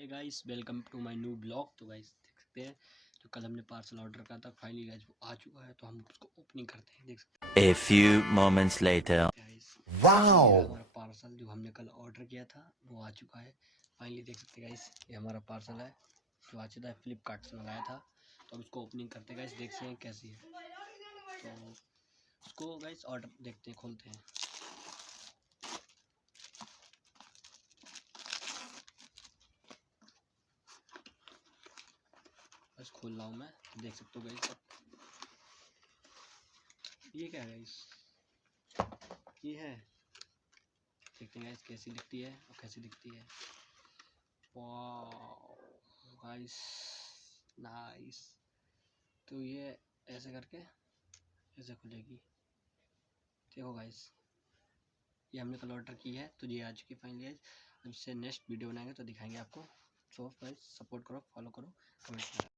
Hey guys, welcome to my new blog. तो guys देख सकते हैं जो कल हमने पार्सल ऑर्डर करा था, फाइनली गाइस वो आ चुका है। तो हम उसको ओपनिंग करते हैं। देख सकते A few moments later. हैं गाइस, ये Wow! हमारा पार्सल जो हमने कल ऑर्डर किया था वो आ चुका है। फाइनली देख सकते हैं गाइस, ये हमारा पार्सल है जो आ चुका है, फ्लिपकार्ट से मंगाया था। तो हम उसको ओपनिंग करते हैं गाइस, देखते हैं कैसी है। तो उसको गाइस ऑर्डर देखते हैं, खोलते हैं। बस खोल रहा हूँ मैं, देख सकते हो गाइस। ये क्या है गाइस, ये है, देखते हैं गाइस कैसी दिखती है और कैसी दिखती है। Wow guys, nice. तो ये ऐसे करके ऐसे खुलेगी। देखो गाइस, ये हमने कल ऑर्डर की है तो ये आ चुकी है फाइनली गाइस। अब इससे नेक्स्ट वीडियो बनाएंगे तो दिखाएंगे आपको। सो गाइस सपोर्ट करो, फॉलो करो, कमेंट करो।